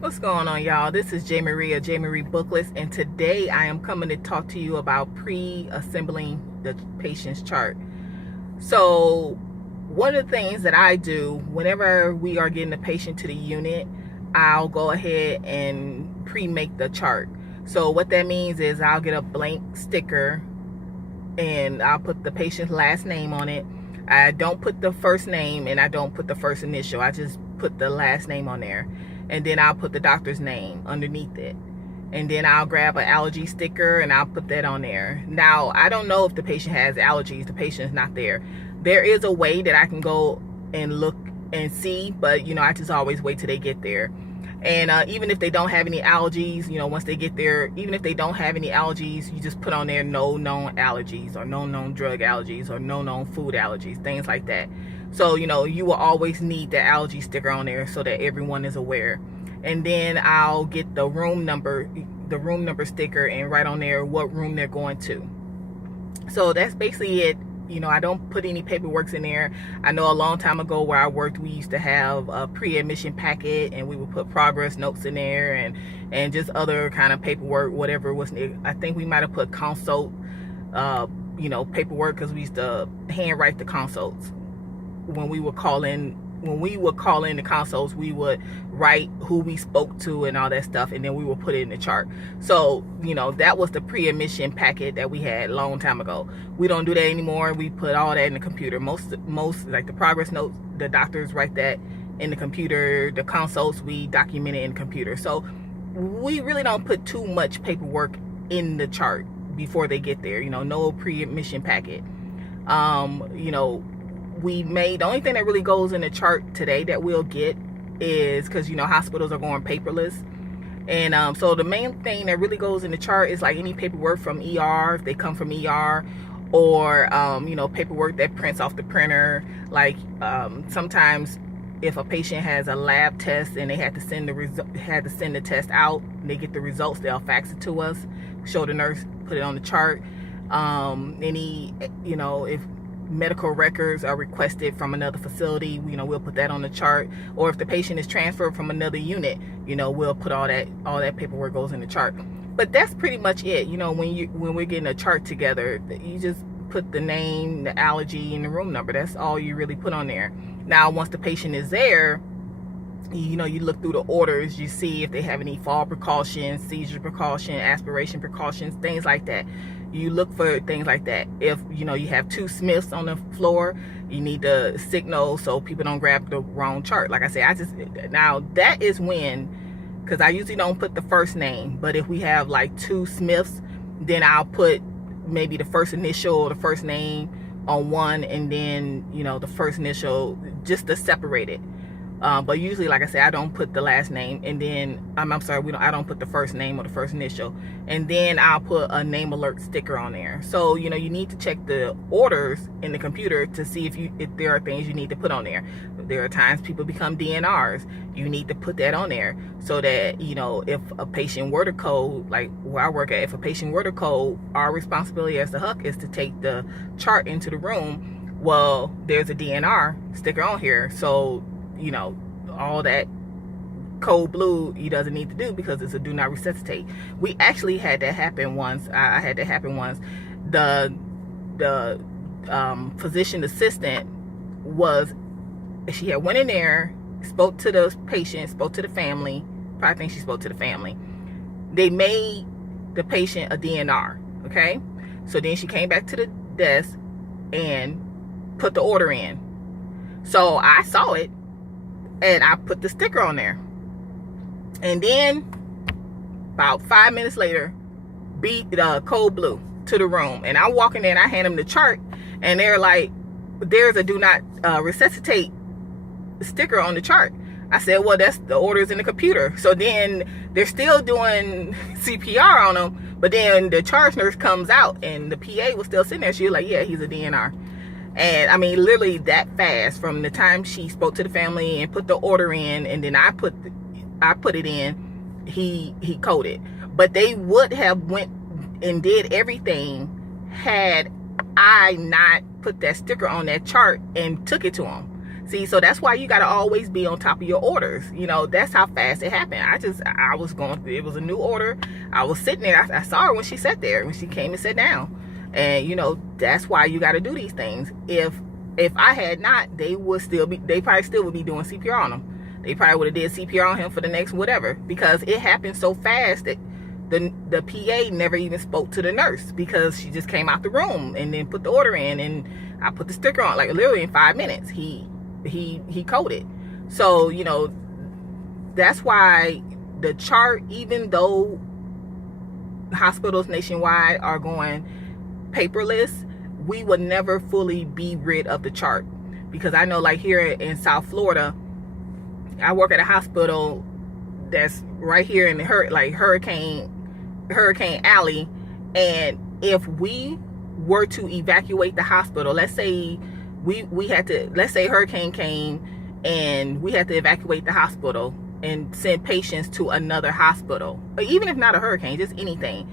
What's going on, y'all? This is J. Marie of J. Marie Booklist, and today I am coming to talk to you about pre-assembling the patient's chart. So one of the things that I do whenever we are getting the patient to the unit, I'll go ahead and pre-make the chart. So what that means is I'll get a blank sticker and I'll put the patient's last name on it. I don't put the first name and I don't put the first initial. I just put the last name on there. And then I'll put the doctor's name underneath it. And then I'll grab an allergy sticker and I'll put that on there. Now, I don't know if the patient has allergies. The patient's not there. There is a way that I can go and look and see, but I just always wait till they get there. And even if they don't have any allergies, once they get there, even if they don't have any allergies, you just put on there no known allergies or no known drug allergies or no known food allergies, things like that. So, you will always need the allergy sticker on there so that everyone is aware. And then I'll get the room number sticker and write on there what room they're going to. So that's basically it. I don't put any paperwork in there. I know a long time ago where I worked, we used to have a pre-admission packet and we would put progress notes in there and just other kind of paperwork, whatever was. I think we might have put consult, paperwork, because we used to handwrite the consults. When we would call in the consults, we would write who we spoke to and all that stuff, and then we would put it in the chart. So that was the pre-admission packet that we had a long time ago. We don't do that anymore. We put all that in the computer. Most like the progress notes, the doctors write that in the computer. The consults, we document it in the computer. So we really don't put too much paperwork in the chart before they get there. No pre-admission packet. The only thing that really goes in the chart today that we'll get is, because hospitals are going paperless, and so the main thing that really goes in the chart is like any paperwork from ER, if they come from ER, or paperwork that prints off the printer. Like sometimes if a patient has a lab test and they had to send the test out, and they get the results, they'll fax it to us, show the nurse, put it on the chart. If medical records are requested from another facility, we'll put that on the chart. Or if the patient is transferred from another unit, we'll put all that paperwork goes in the chart. But that's pretty much it. When we're getting a chart together, you just put the name, the allergy, and the room number. That's all you really put on there. Now, once the patient is there, you look through the orders, you see if they have any fall precautions, seizure precaution, aspiration precautions, things like that. You look for things like that. If you have 2 Smiths on the floor, you need to signal so people don't grab the wrong chart. Like I said, now that is when, because I usually don't put the first name, but if we have like 2 Smiths, then I'll put maybe the first initial or the first name on one, and then the first initial, just to separate it. But usually, like I said, I don't put the last name, and then I don't put the first name or the first initial, and then I'll put a name alert sticker on there. So you need to check the orders in the computer to see if there are things you need to put on there. There are times people become DNRs. You need to put that on there so that if a patient were to code, like where I work at, if a patient were to code, our responsibility as the HUC is to take the chart into the room. Well, there's a DNR sticker on here, so all that code blue he doesn't need to do, because it's a do not resuscitate. We actually had that happen once. I had that happen once. The physician assistant she had went in there, spoke to the patient, spoke to the family. I think she spoke to the family. They made the patient a DNR. Okay, so then she came back to the desk and put the order in. So I saw it, and I put the sticker on there. And then about 5 minutes later, beat the code blue to the room. And I walk in there and I hand them the chart, and they're like, there's a do not resuscitate sticker on the chart. I said, well, that's the orders in the computer. So then they're still doing CPR on them, but then the charge nurse comes out and the PA was still sitting there. She was like, yeah, he's a DNR. And I mean, literally that fast, from the time she spoke to the family and put the order in, and then I put it in, he coded. But they would have went and did everything had I not put that sticker on that chart and took it to him. See, so that's why you got to always be on top of your orders. You know, that's how fast it happened. I was going, it was a new order. I was sitting there. I saw her when she sat there, when she came and sat down. And, you know, that's why you got to do these things. If I had not, they probably still would be doing CPR on him. They probably would have did CPR on him for the next whatever, because it happened so fast that the PA never even spoke to the nurse, because she just came out the room and then put the order in, and I put the sticker on, like literally in 5 minutes. He coded. So, you know, that's why the chart, even though hospitals nationwide are going paperless, we would never fully be rid of the chart. Because I know, like here in South Florida, I work at a hospital that's right here in the Hurricane Alley, and if we were to evacuate the hospital, let's say let's say hurricane came and we had to evacuate the hospital and send patients to another hospital, or even if not a hurricane, just anything,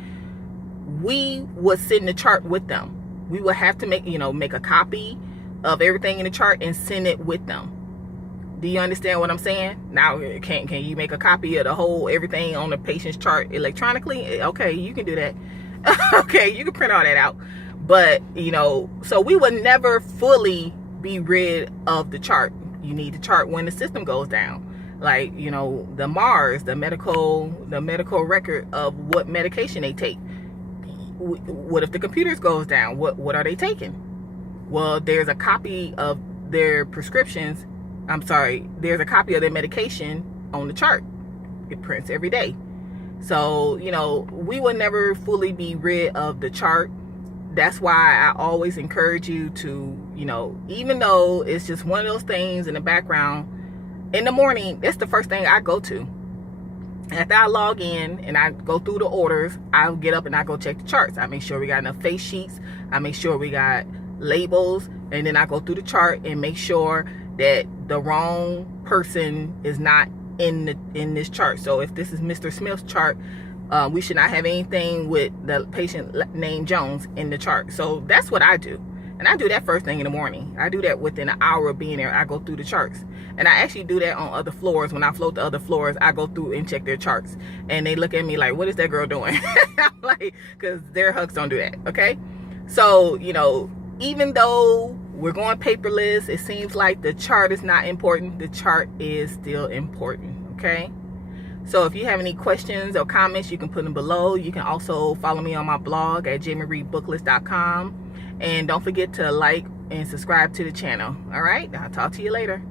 we would send the chart with them. We would have to make a copy of everything in the chart and send it with them. Do you understand what I'm saying? Now, can you make a copy of the whole everything on the patient's chart electronically? Okay, you can do that. Okay, you can print all that out. But, you know, so we would never fully be rid of the chart. You need the chart when the system goes down. Like, you know, the MARS, the medical record of what medication they take. What if the computers goes down? What are they taking? Well, there's a copy of their prescriptions. There's a copy of their medication on the chart. It prints every day. So, you know, we will never fully be rid of the chart. That's why I always encourage you to, you know, even though it's just one of those things in the background, in the morning, it's the first thing I go to. After I log in and I go through the orders, I'll get up and I go check the charts. I make sure we got enough face sheets. I make sure we got labels. And then I go through the chart and make sure that the wrong person is not in this chart. So if this is Mr. Smith's chart, we should not have anything with the patient named Jones in the chart. So that's what I do. And I do that first thing in the morning. I do that within an hour of being there. I go through the charts. And I actually do that on other floors. When I float to other floors, I go through and check their charts. And they look at me like, what is that girl doing? I'm like, because their hugs don't do that, okay? So, you know, even though we're going paperless, it seems like the chart is not important. The chart is still important, okay? So if you have any questions or comments, you can put them below. You can also follow me on my blog at jamieriebooklist.com. And don't forget to like and subscribe to the channel. All right, I'll talk to you later.